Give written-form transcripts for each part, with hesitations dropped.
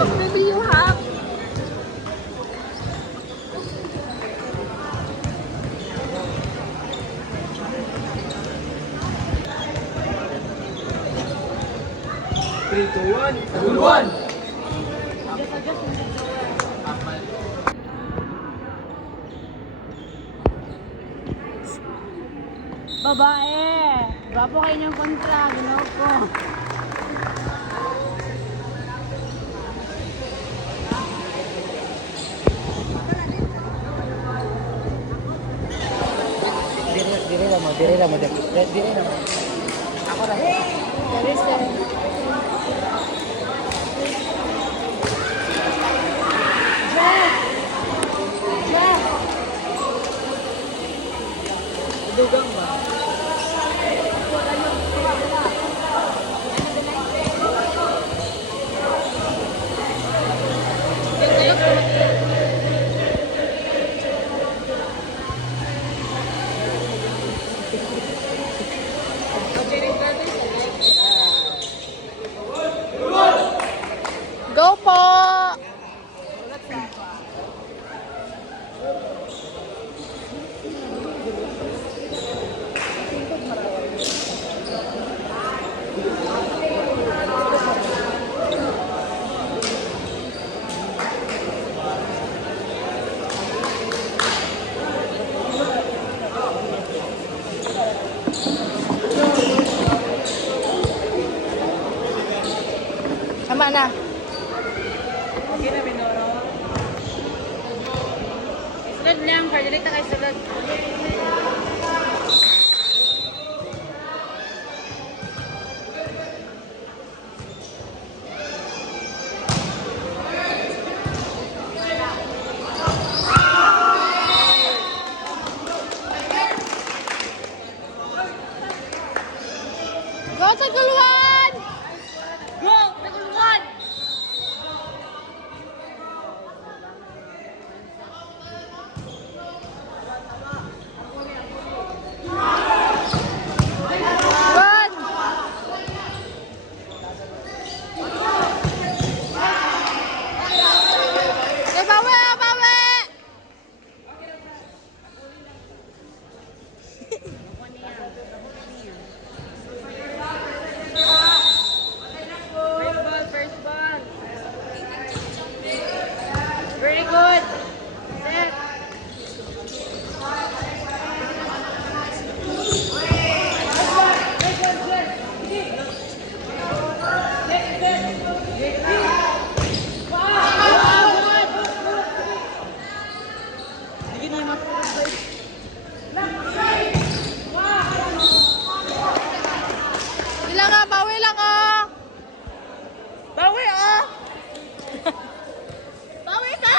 Maybe you have. Three, two, one. Good one. Babae. Gwapo kayo niyang kontra. Ginawa ko. Diri lang mo. Ako lang. There is a... Dugang ba? Go po! Tama na. Okay na, Minoro. Sulod lang, direct na kayo sulod. Go sa guluhan! Go! Naguluan! Good! Okay, bawi ah, bawi! First ball. Very good. Set. Ilang ah, bawi lang ah! Bawi ah! Bawi ka!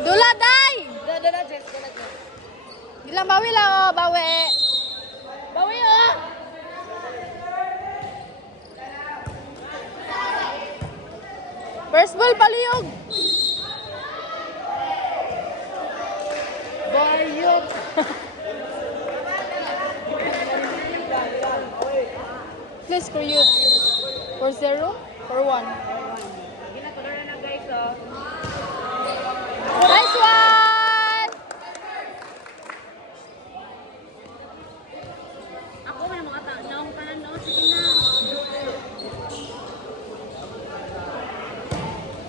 Dula, day! Dala, Jess. Ilang bawi lang oh, bawi. Bawi ah! First ball, paliyog! Bayot! Please, for you. For 0? For 1? Ginatuloy na guys oh. Nice one! Ako may mga taong kanan no, sige na.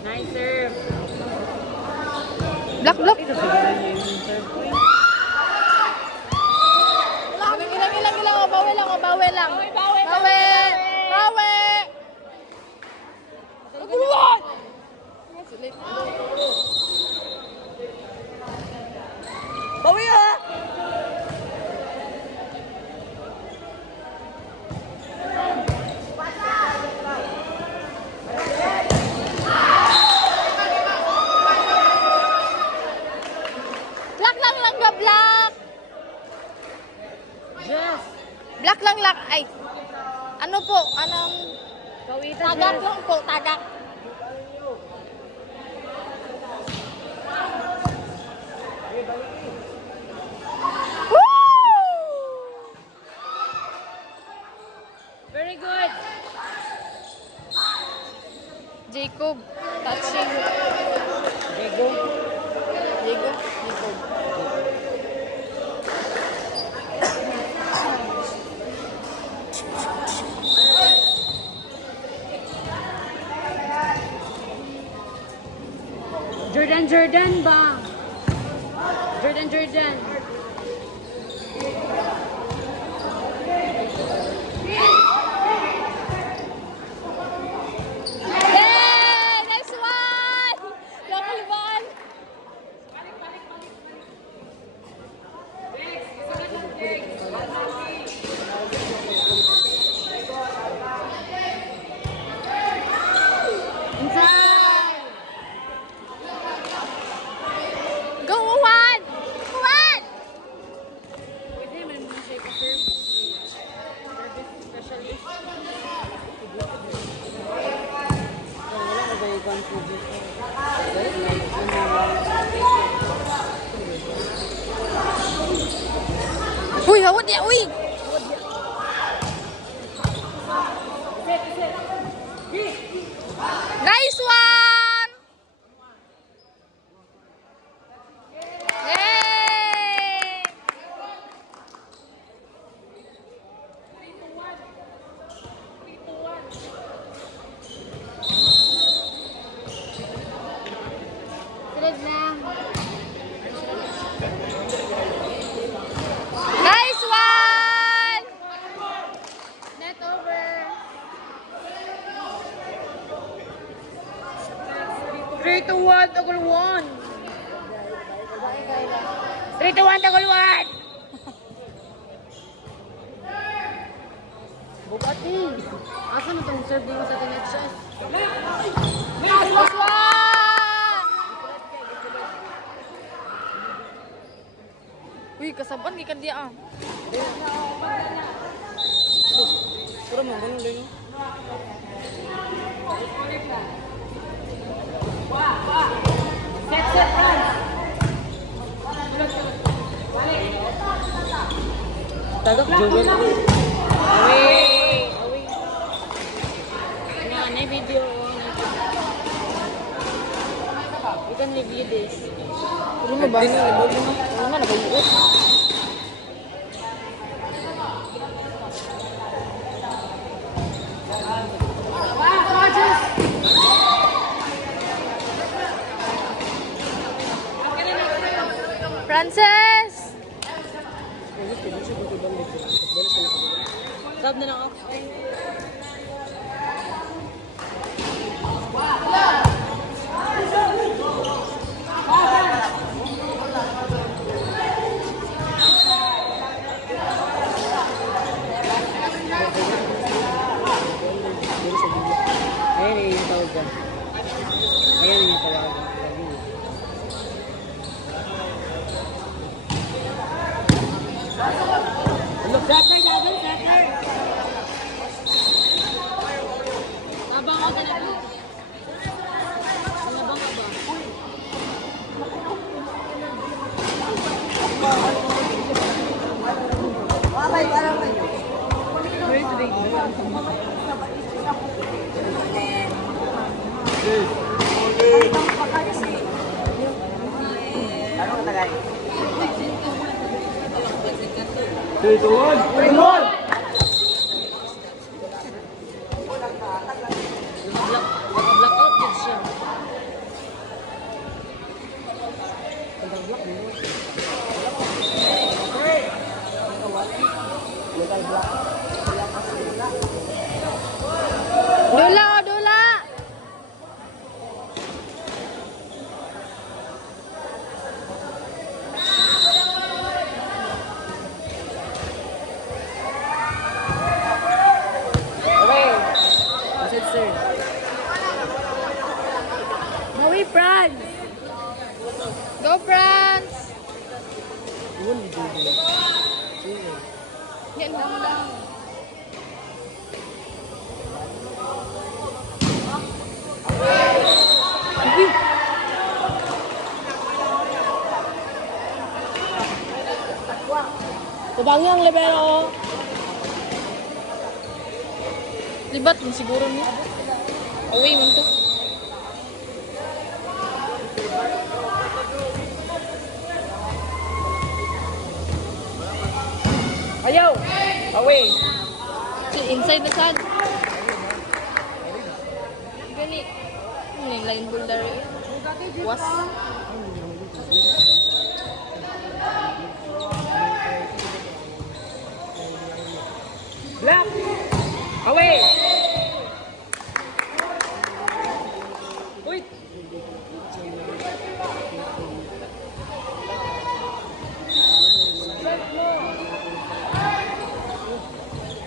Nice serve. Block, block! Ito siguro yung serve ko eh. Ilang, oh, bawi lang, oh, bawi lang. Bawi! Bawi! Naguluhan! Bawi ah! Lak lang lak. Ay. Ano po? Anong Kawitan, tagak sir. lang po, tagak. Woo! Very good. Jacob, touching. Diego. Jacob, Jacob. Jordan ba? Jordan. Yay! Next one! Local one! Inside. Go, Juan! Juan! Pwede man mo siya i-serve. Service specialist. Wala ko ba yung contribution? Uy, hawad niya, uy! Nice one! Yay! Sunod na. Nice one! Net over. 3-1, tagol 1. 3-1, tagol 1. Bugati. Asa mo itong serve mo sa tinexas? Nice one! Uy, kasaban, gikan dia ah. Puro mo, ganun din. Tagak jugol. Away. Ano video? You can review this. Ano mo ba? Ano na nabayuot? Frances! Sab na lang ako. Ayan yung tawag dyan. Ayan yung tawag. Look, Zachary, laban, Zachary! Abang ako na lang. Abang ka ba? Where's the big Three, two, one. 3-1. Black out din siya. Dula o dula! Okay. That's sir. Maui France. Go France! Yan lang. Kubangyang libero. Libat mo siguro niya. Away mo to. Ayaw! Away! Inside na sad. Gani. Ano yung line boulder eh? Was. Black! Away! Wait!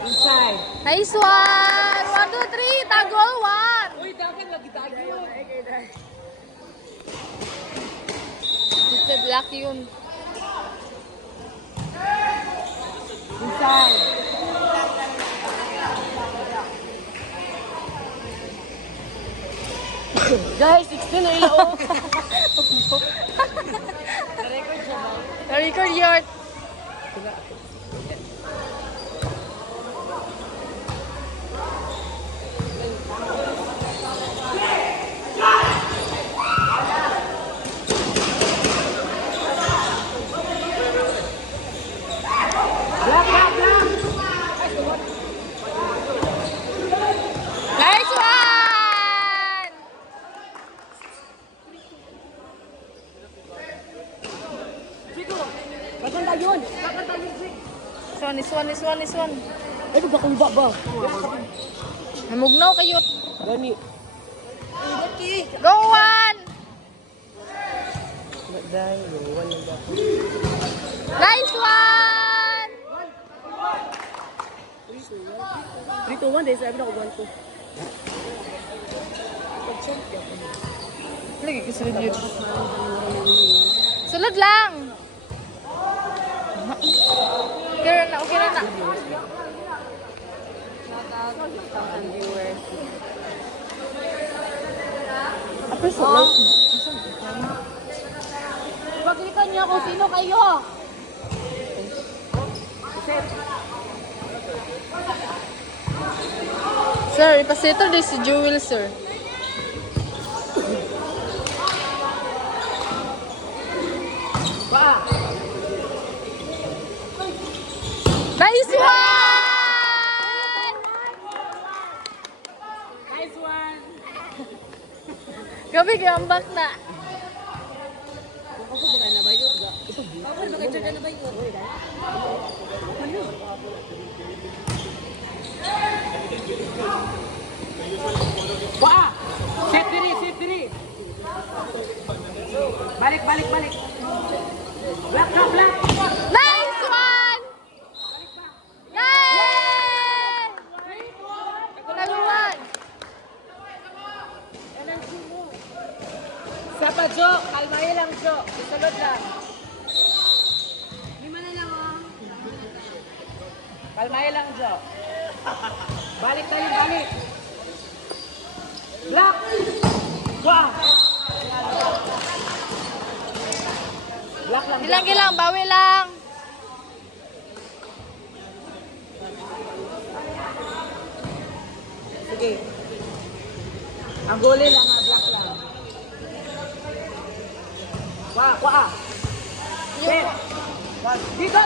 Inside! Nice one! 1, 2, 3! Tagol 1! Uy, dapat lagi tayo. It's black yun. Inside! Guys, 16 na ilo. Na-record yun. Black, black, black! Nice one! Maganda yun. This one. Ay, magkakulba ba? Namugnaw kayo. Gani. Go 1! Dahil, iwan lang ba? Nice one! 3 to 1, dahil sabi na ko 1 to. Lagi kasunod yun. Sunod lang. Okay na. Apa sa live? Pagkilikan niyo kung sino kayo. Sir, ipasito din si Jewel, sir. Nice one! Nice one! Gabi gambak na. Ako ba na ba yun? Ako ba ka na ba yun? Wah! Set diri! Balik! Black! Nice one! Nice! Taguan! Sapa, Jo! Kalmaya lang, Jo! Isunod lang. Lima na lang oh. Kalmaya lang, Jo. Balik! Black! Wah! Black lang. Gilang, bawi lang. Sige. Ang guli lang, black lang. Wah! Set! Dito!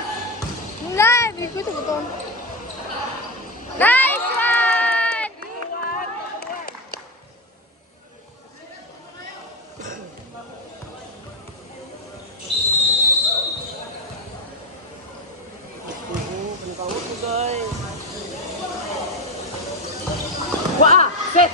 Nice! Hindi ko ito buton. Nice one! Wah! Set!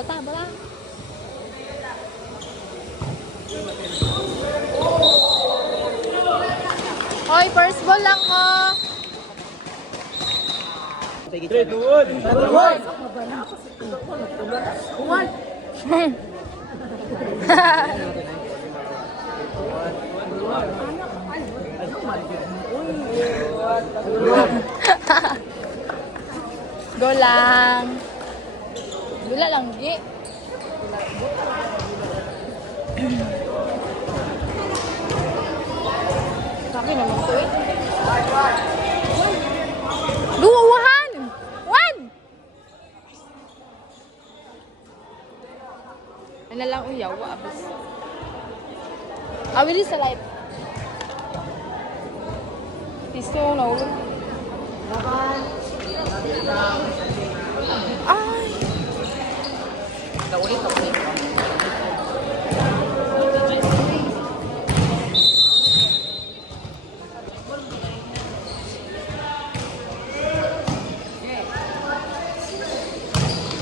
Bata, bala. Hoy, first ball lang ko. 3, 2, 1. 1. Go lang. Gula lang, Gi. Sabi naman ko eh. Duwahan! One! Ano lang uyaw, abis. Awili sa light. Pisto na ulo. Ay! Naulit.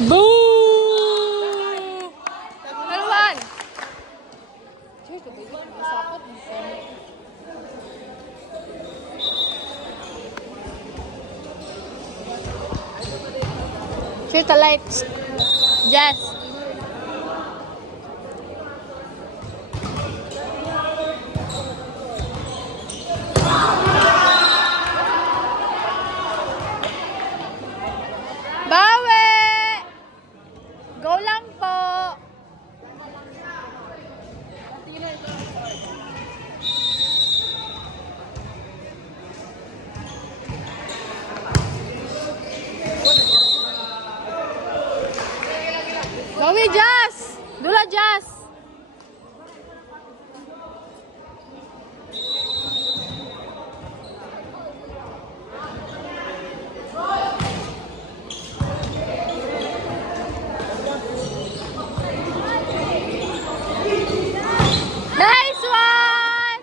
Boo! Kaluan! Cheers, ito ba yun? Masapot. Cheers, the lights. Jess. Bawi! Go lang po! Bawi, Jazz! Dula, Jazz! Nice one!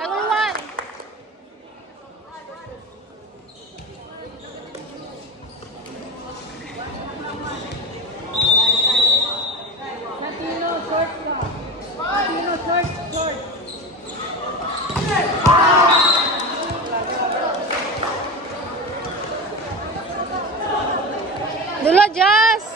Number one! Dula, Jazz!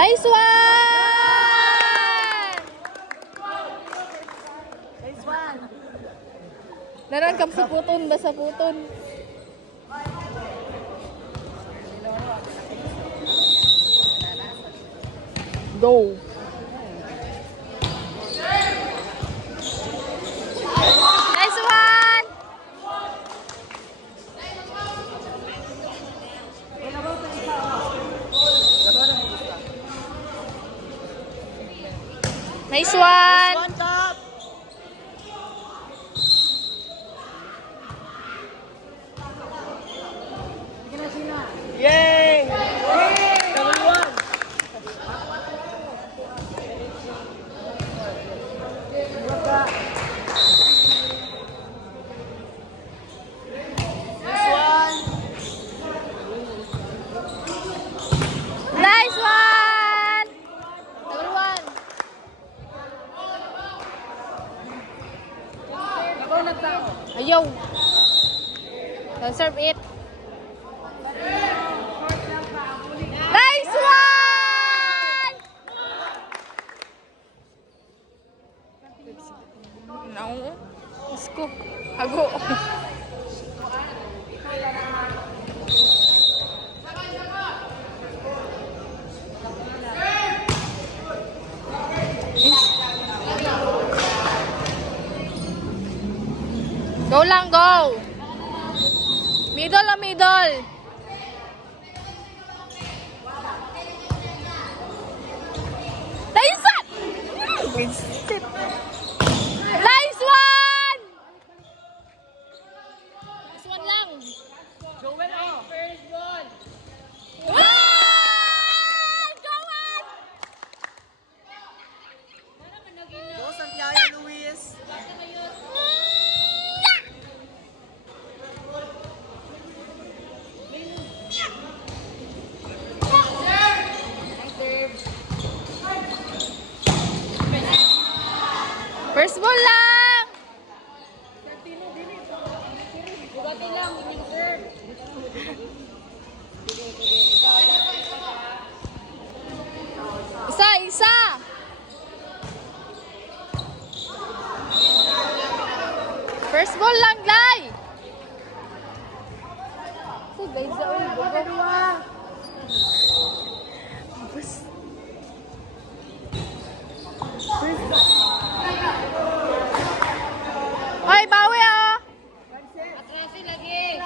Nice one! Nice one! Narangkap sa puton ba sa puton? Go! Nice one! Nice one! Yay! Number 1. Nice one! Number one. Ayaw. Don't serve it. Nice one! No. Scoop. Hago. Go lang, go! Middle o middle? Nice one! Nice one! Nice one lang. Joel, oh. First ball. One! Go on! Go, Santiago. First ball lang! Bugati lang, winning serve. Isa! First ball lang, Glay! Si guys, sa ulo. Tapos. Hoy, bawi ah! Atrasi lagi.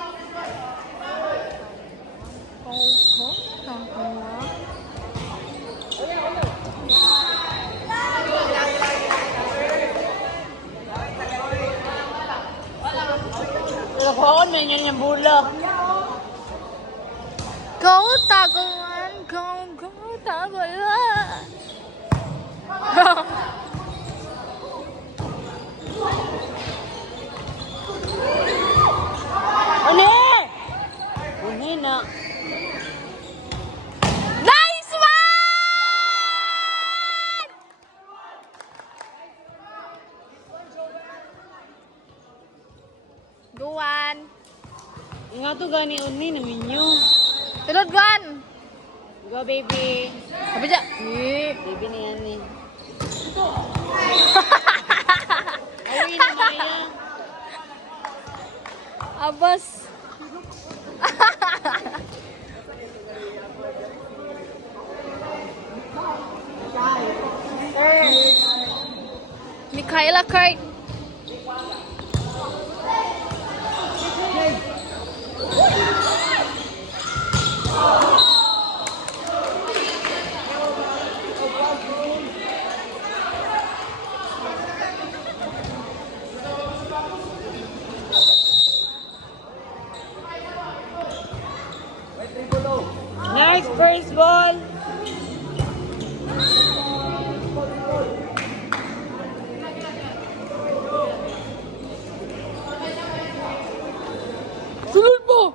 Lakoon, may yan yung bulak. Go taguan, go taguan. Ano? Uni na. Nice one! Guan. Nga to gani uni na minyo. Tulad Guan. Go baby. Sabi dyan. Baby na yan eh. Awi na Maya. Abas. Mikaela Kurt. Nice first ball. Tulad mo!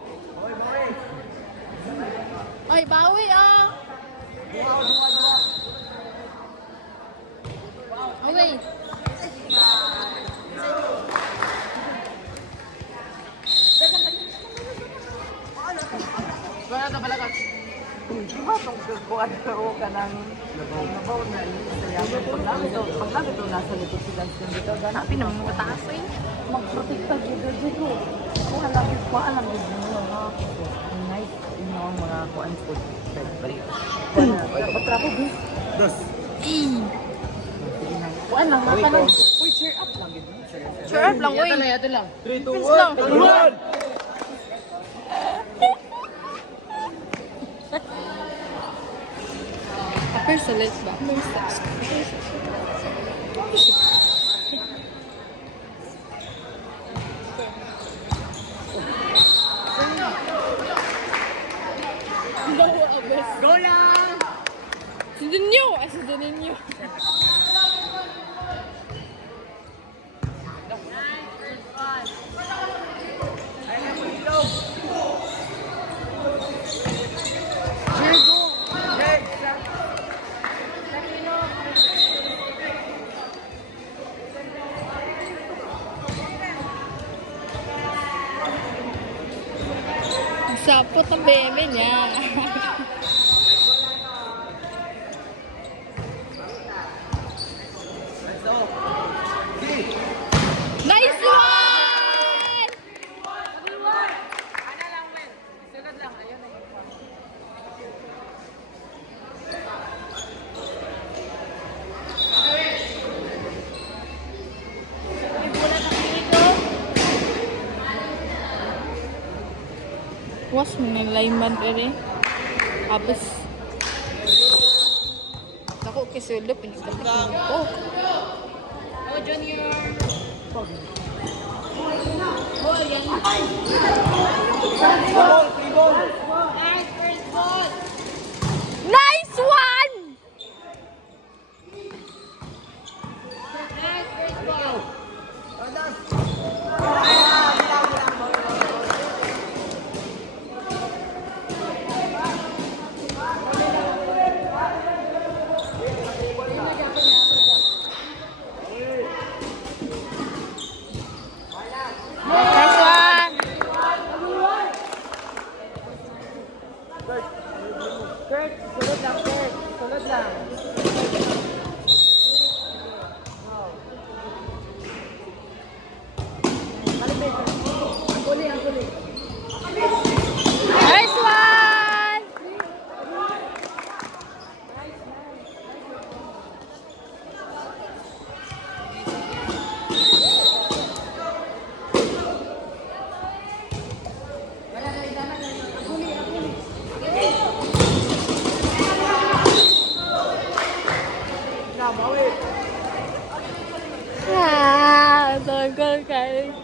Ay, bawi ah! Okay. Wala na pala ka. Diba itong kukuhan ko ka ng nabaw na isayaman. Pag ito nasa lito sila dito, ganapin naman mga taas eh. Magprotekta dito. Kung alam mo mga nice yung mga kuhan ko. Patrapo, bis. Dos. Kuhan lang, mga tanong. Uy, cheer up lang. Cheer up lang, uy. Yato lang. 3, 2, Peace lang. 1. Upper select ba? Go lang! Sundan nyo! Ay, sundan nyo. Sapot ang bebe niya. Nice one! Was mo na layman pere. Abis. Ako kisulop. Pinagkapit ko. Go Junior. Nice first ball. Nice one! Nice first ball.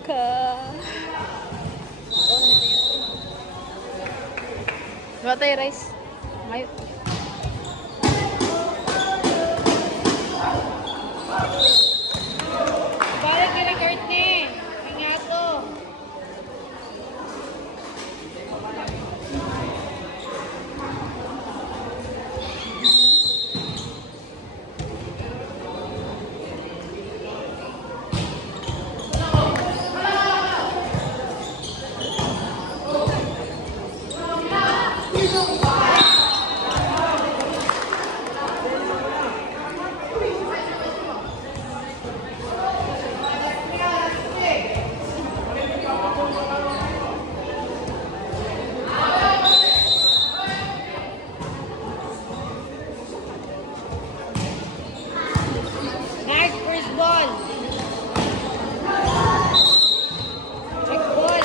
ka. Diba tayo rice? Ngayon. Balik kay Courtney. Ingat to. Nice first ball. Check ball.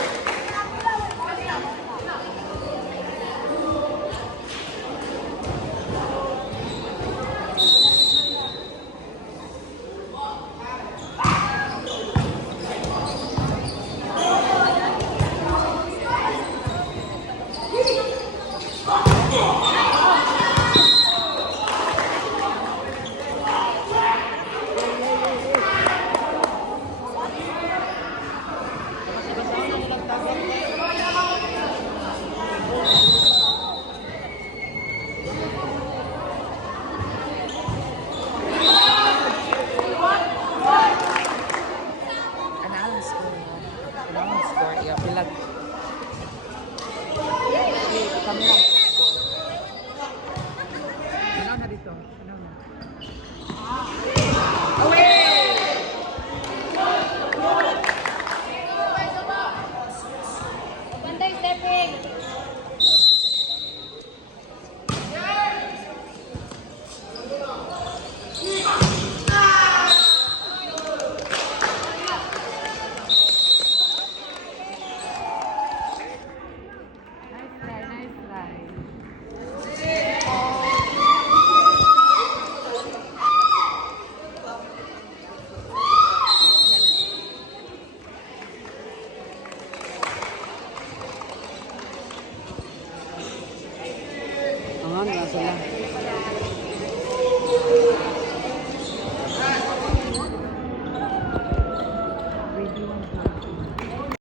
Analysis score mo. Analysis score. Iya, bilag. Kami lang. Ano na dito? Ano na? Banday stepping. Nice try, nice try. Angan na sila.